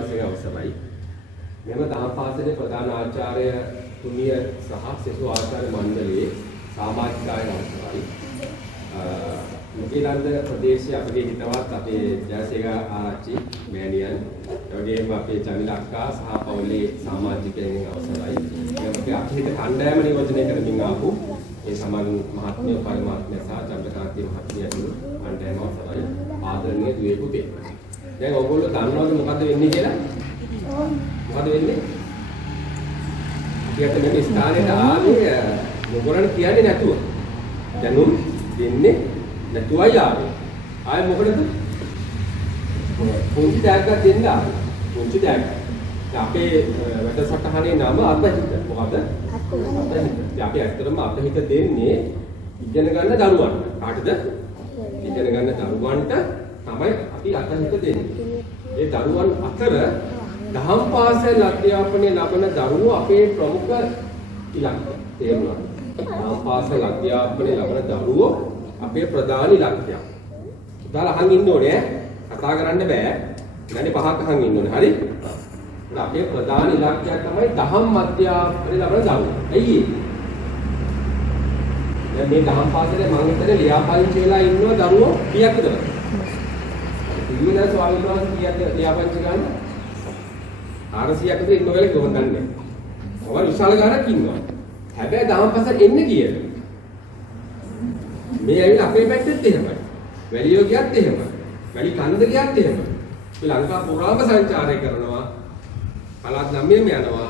වහන්සේගේ අවසරයි. මෙම දහම් පාසලේ ප්‍රධාන ආචාර්ය තුමිය සහ සිසු ආචාර්ය මණ්ඩලයේ සමාජිකායන් අවසරයි. මුගලන්ද ප්‍රදේශයේ අපගේ හිතවත් අපේ ජයසේකර ආරච්චි මෑණියන් එවැගේම අපේ චමිල අක්කා සහ පවුලේ සමාජිකයන් අවසරයි. අපේ අහිත කණ්ඩායම නියෝජනය කරමින් ආපු ඒ සමන් මහත්මිය පරමාත්මය සහ චන්ද්‍රකාන්ති මහත්මිය ඇතුළු කණ්ඩායම අවසරයි. ආදරණීය දුවේ පුතේ. දැන් ඔයගොල්ලෝ දන්නවද මොකද වෙන්නේ කියලා? මොකද වෙන්නේ? අපි මේ ස්ථානයේ ආවේ මොකරණ කියන්නේ නැතුව. දැනුම් දෙන්නේ නැතුවයි ආවේ. ආයේ මොකටද? පොන්චි ඩෑග්ගක් දෙන්න ආවේ. පොන්චි ඩෑග්. අපේ වැඩසටහනේ නම අත්හිත. මොකද? අත්හිත. අපි ඇත්තටම අත්හිත දෙන්නේ ඉගෙන ගන්න දරුවන්ට. කාටද? ඉගෙන ගන්න දරුවන්ට තමයි අපි අත්හිත දෙන්නේ. ඒ දරුවන් අතර දහම් පාසල් අධ්‍යාපනය ලබන දරුවෝ අපේ ප්‍රමුඛ ඉලක්කය. තේරුණාද? දහම් පාසල් අධ්‍යාපනය ලබන දරුවෝ අපේ ප්‍රධාන ඉලක්කය. උදාලා අහන් ඉන්න ඕනේ. කතා කරන්න බෑ. විනාඩි 5ක් අහන් ඉන්න ඕනේ. හරි? අපේ ප්‍රධාන ඉලක්කය තමයි දහම් අධ්‍යාපනය ලබන දරුවෝ. ඇයි දැන් මේ දහම් පාසලේ මම හිතන්නේ ලියාපදිංචි වෙලා ඉන්න දරුවෝ කීයක් විතරද? ඉන්නේ ස්වාමීන් වහන්සේ කීයක් ලියාපදිංචි ගන්න? 400ක් විතර ඉන්න වෙලේ කොහොමද දන්නේ? ඔය විශාල ගාණක් ඉන්නවා. හැබැයි දහම් පාසල් එන්නේ කීයද? මේ ඇවිල්ලා අපේ පැත්තෙත් එහෙමයි. වැලියෝ ගියත් එහෙමයි. වැලි කන්ද ගියත් එහෙමයි. මේ ලංකා පුරාම සංචාරය කරනවා. පළාත් 9ම යනවා.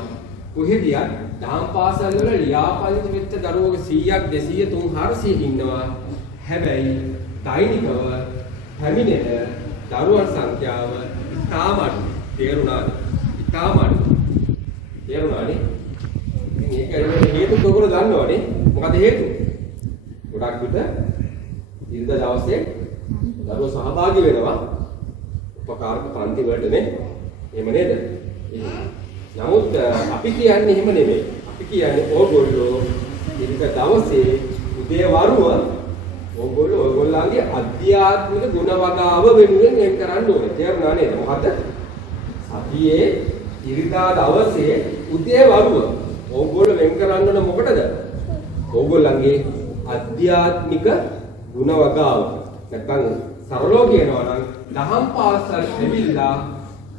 කොහෙ ගියත් දහම් පාසල් වල ලියාපදිංචි වෙච්ච දරුවෝ 100ක් 200 300 400 ඉන්නවා. හැබැයි දෛනිකව පැමිණෙන දරුවන් සංඛ්‍යාව ඉතාම අඩුයි. තේරුණාද? ඉතාම අඩුයි. තේරුණානේ? මේක හේතු ඔයගොල්ලෝ දන්නවනේ. මොකද හේතුව? ගොඩක් විට ඉරිදා දවසේ දරුවෝ සහභාගී වෙනවා උපකාරක පන්ති වලටනේ. එහෙම නේද? නමුත් අපි කියන්නේ එහෙම නෙමෙයි. අපි කියන්නේ ඕගොල්ලෝ ඉරිදා දවසේ උදේ වරුව ඔයගොල්ලන්ගේ අධ්‍යාත්මික ගුණ වගාව වෙනුවෙන් එක් කරන්න ඕනේ. තේරුණා නේද? මොකද? සතියේ ඉරිදා දවසේ උදේ වරුව ඕගොල්ලෝ වෙන් කරන්න ඕන මොකටද? ඕගොල්ලන්ගේ අධ්‍යාත්මික ගුණ වගාව. නැත්නම් සරලව කියනවා නම් දහම් පාසල් ඇවිල්ලා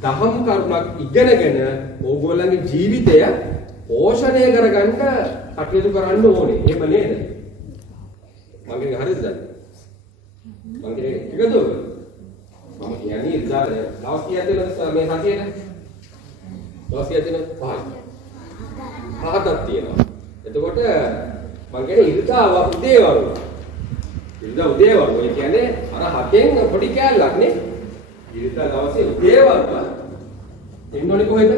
දහම් කරුණක් ඉගෙනගෙන ඕගොල්ලන්ගේ ජීවිතය පෝෂණය කරගන්න කටයුතු කරන්න ඕනේ. එහෙම නේද? මම කියන්නේ හරියද? මම කියන්නේ ටිකද? මම කියන්නේ ඉඳලා දවස් කීයක් දෙනවද මේ සතියේට? දවස් කීයක් දෙනවද? 5ක් තියෙනවා. එතකොට මම කියන්නේ ඉරිදා උදේ වරුව. ඉරිදා උදේ වරුව. ඒ කියන්නේ අර හතෙන් පොඩි කෑල්ලක් නේ. ඉරිදා දවසේ උදේ වරුව එන්නෝනේ කොහෙද?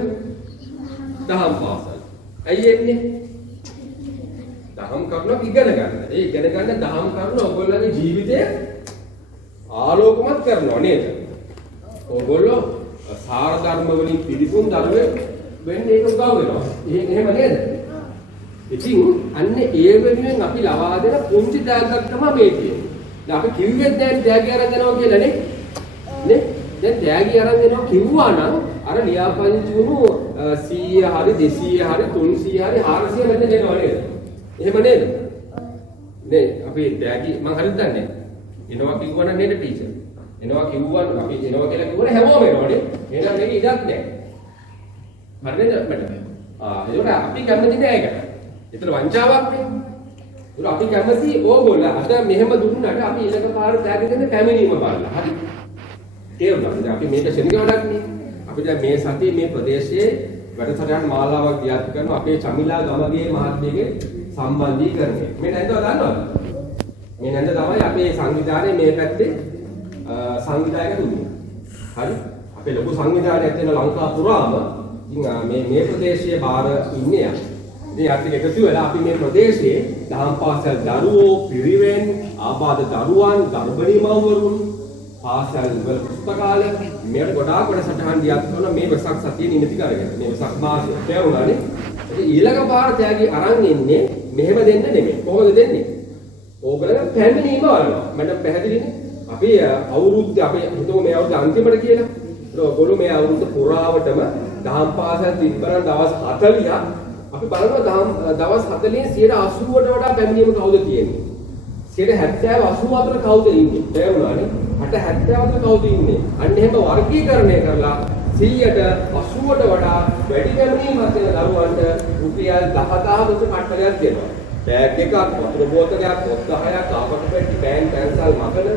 දහම් පාසල්. ඇයි එන්නේ? දහම් කරුණක් ඉගෙන ගන්න. ඒ ඉගෙන ගන්න දහම් කරුණ ඔයගොල්ලන්ගේ ජීවිතය ආලෝකමත් කරනවා නේද? ඔයගොල්ලෝ සාර ධර්ම වලින් පිළිපුන් දරුවෙක් වෙන්න ඒක උදව් වෙනවා. එහෙම නේද? ඉතින් අන්න ඒ වෙනුවෙන් අපි ලබා දෙන පුංචි ත්‍යාගයක් තමයි මේ තියෙන්නේ. දැන් අපි කිව්වෙත් දැන් ත්‍යාගය අරන් දෙනවා කියලා නේ. නේ? දැන් ත්‍යාගය අරන් දෙනවා කිව්වා නම් අර ලියාපදිංචි වුණු 100 හරි 200 හරි 300 හරි 400 මෙතන දෙනවා නේද? එහෙම නේද? නේ අපි ත්‍යාගي මං හරිද දන්නේ? එනවා කිව්වනම් නේද ටීචර්? එනවා කිව්වනම් අපි එනවා කියලා කිව්වනම් හැමෝම එනවනේ. එහෙනම් මේක ඉඩක් නැහැ. හරිද මට? ඒක අපි කැමති නෑ ඒකට. ඒතර වංචාවක් නේ. ඒක අපි කැමති ඕගොල්ලෝ අද මෙහෙම දුන්නාට අපි ඊළඟ පාර ත්‍යාග දෙන්න පැමිණීම බලලා. හරි. තේරුණාද? අපි මේක ශනික වැඩක් නේ. අපි දැන් මේ සතියේ මේ ප්‍රදේශයේ වැඩසටහන් මාලාවක් දියත් කරනවා අපේ චමිලා ගමගේ මහත්මියගේ සම්බන්ධීකරණය. මේ නැන්දව දන්නවද? මේ නැන්ද තමයි අපේ සංවිධානයේ මේ පැත්තේ සංවිධායක තුමිය. හරි? අපේ ලොකු සංවිධානයක් තියෙන ලංකා පුරාම ඉතින් මේ ප්‍රදේශයේ බාර ඉන්නේ යා. ඉතින් අපි එකතු වෙලා අපි මේ ප්‍රදේශයේ දහම් පාසල් දරුවෝ, පිරිවෙන්, ආබාධ දරුවන්, ගර්භණී මව්වරුන් පාසල් වල පුස්තකාලය මේකට ගොඩාක් වැඩසටහන් දියත් කරන මේ වෙසක් සතියේ නිමිති කරගෙන මේ වෙසක් මාසය තේරුණානේ. ඉතින් ඊළඟ පාර ත්‍යාගي අරන් එන්නේ මෙහෙම දෙන්න නෙමෙයි. කොහොමද දෙන්නේ? ඕගොල්ලෝ පැමිණීම වලනවා. මට පැහැදිලිනේ. අපි අවුරුද්ද අපේ හිතමු මේ අවුරුද්ද අන්තිමට කියලා. ඔයගොල්ලෝ මේ අවුරුද්ද පුරාවටම දහම් පාසල් තිබ්බනම් දවස් 40ක් අපි බලනවා දවස් 40න් 80ට වඩා පැමිණීම කවුද තියෙන්නේ? 70 84 කවුද ඉන්නේ? තේරුණානේ? 70 කවුද ඉන්නේ? අන්න එහෙම වර්ගීකරණය කරලා 100ට 80ට වඩා වැඩි පැමිණීමක් තියෙන දරුවන්ට රුපියල් 10000 කට කට්ටලයක් දෙනවා. බෑග් එකක්, වතුර බෝතලයක්, පොත් 10ක්, ආපසු පෙට්ටි, පෑන්, පැන්සල්, මකන,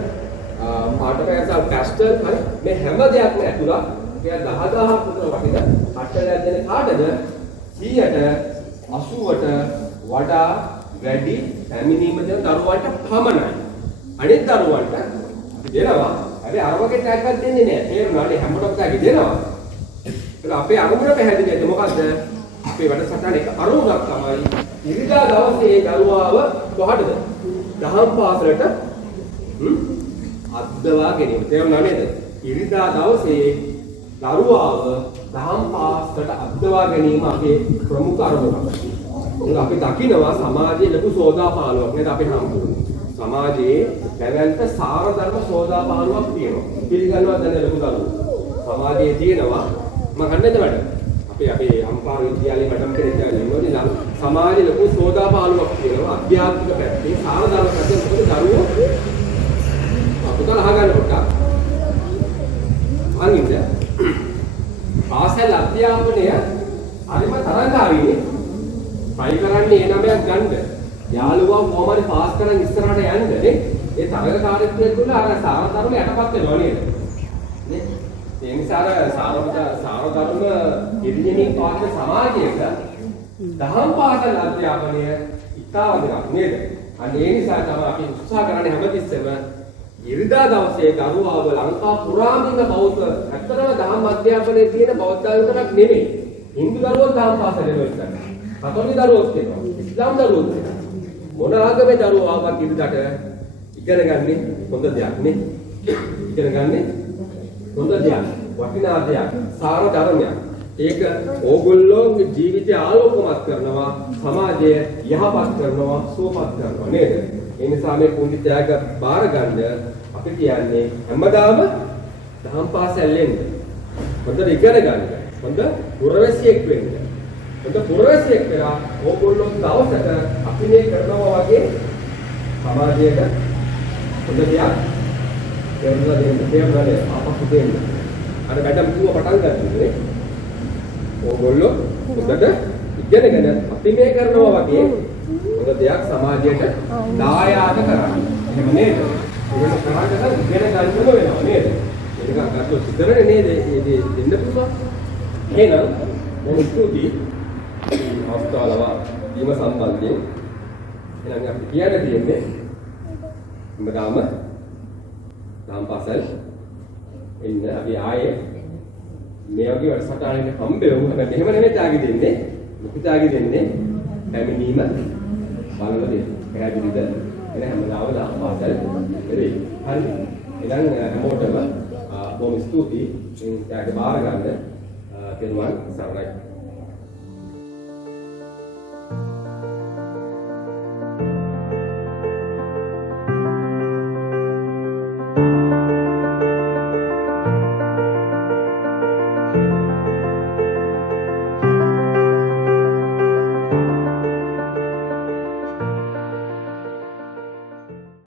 පාට පැන්සල්, පැස්ටල් හරි මේ හැම දෙයක්ම ඇතුළත් රුපියල් 10000ක් විතර වටින කට්ටලයක් දෙන කාටද? 100ට 80ට වඩා වැඩි පැමිණීම දෙන දරුවන්ට පමණයි. අනිත් දරුවන්ට දෙනවා. හැබැයි අර වගේ ටැග් එකක් දෙන්නේ නැහැ. තේරුණානේ? හැමෝටම ටැග් දෙනවා. ඒක අපේ අරමුණ පැහැදිලිද මොකද්ද? අපේ වැඩසටහන එක අරමුණක් තමයි ඉරිදා දවසේ දරුවාව කොහටද? දහම් පාසලට අද්දවා ගැනීම. තේරුණා නේද? ඉරිදා දවසේ දරුවාව දහම් පාසලට අද්දවා ගැනීම අපේ ප්‍රමුඛ අරමුණක්. ඒක අපි දකිනවා සමාජයේ ලොකු සෝදාපාලුවක් නේද අපි හම්බුනේ. සමාජයේ දැවැන්ත සාර ධර්ම සෝදාපාලුවක් තියෙනවා. පිළිගන්නවා දැන ලොකු දරුවෝ. සමාජයේ තියෙනවා මම ගන්නද වැඩ? අපේ අම්පාර විද්‍යාලයේ මට්ටම් කෙනෙක් ඉන්නවා නේද? සමාජයේ ලොකු සෝදාපාලුවක් තියෙනවා. අධ්‍යාත්මික පැත්තේ සාර ධර්ම පැත්තේ මොකද දරුවෝ අපතල අහගන්න කොට අනිත් පාසල් අධ්‍යාපනය හරිම තරංගාවීනේ. ට්‍රයි කරන්නේ ඒ නමයක් ගන්න. යාළුවා කොහොම හරි පාස් කරන් ඉස්සරහට යන්න නේ. ඒ තරගකාරීත්වය තුළ අර සාරධර්ම යටපත් වෙනවා නේද? නේ? ඒ නිසා සාරධර්ම ඉරිදෙනින් පාඩන සමාජයක දහම් පාසල් අධ්‍යාපනය ඉතා වැදගත් නේද? අන්න ඒ නිසා තමයි අපි උත්සාහ කරන්නේ හැමතිස්සෙම ඉරිදා දවසේ දරුවාව ලංකා පුරාම ඉන්න බෞද්ධ ඇත්තටම දහම් අධ්‍යාපනයේ තියෙන බෞද්ධ විතරක් නෙමෙයි. හින්දු දරුවෝ දහම් පාසල් යනවා. කතෝලික දරුවෝත් වෙනවා. ඉස්ලාම් දරුවෝත් වෙනවා. මොන ආගමේ දරුවෝ ආවත් ඉරිදාට ඉගෙන ගන්නේ හොඳ දෙයක් නේ. ඉගෙන ගන්නේ හොඳ දෙයක්. වටිනා දෙයක්. සාර ධර්මයක්. ඒක ඕගොල්ලෝගේ ජීවිතය ආලෝකමත් කරනවා, සමාජය යහපත් කරනවා, සුවපත් කරනවා නේද? ඒ නිසා මේ කුංචි ත්‍යාග බාර ගන්න අපි කියන්නේ හැමදාම දහම් පාසල් එන්න. හොඳට ඉගෙන ගන්න. හොඳ පුරවැසියෙක් වෙන්න. හොඳ පුරවැසියෙක් වෙලා ඕගොල්ලෝ දවසට අපි මේ කරනවා වගේ සමාජයට හොඳ දෙයක් කරලා දෙන්න. තේරුණාද? අපහසු දෙන්න. අර මැඩම් කිව්ව පටන් ගන්නනේ. ඕගොල්ලෝ හොඳට ඉගෙනගෙන අපි මේ කරනවා වගේ හොඳ දෙයක් සමාජයට දායාද කරන්න. එහෙම නේද? ඒක කරාට ඉගෙන ගන්නම වෙනවා නේද? ඒක ගත්තොත් විතරනේ නේද? ඒ දෙන්න පුළුවන්. එහෙනම් මම ස්තුතියි අවස්ථාවලව දීම සම්බන්ධයෙන්. එහෙනම් අපි කියන්න තියෙන්නේ හැමදාම දහම් පාසල් එන්න අපි ආයේ මේ වගේ වැඩසටහනකට හම්බෙමු. හැබැයි මෙහෙම නෙමෙයි ත්‍යාගි දෙන්නේ. මුඛ ත්‍යාගි දෙන්නේ පැමිණීම බලන දේ. පැහැදිලිද? එන හැමදාම දහම් පාසල් වෙයි. හරි. එහෙනම් හැමෝටම බොහොම ස්තුතියි. මේ ත්‍යාග බාර ගන්න. කෙරුවන් සරණයි.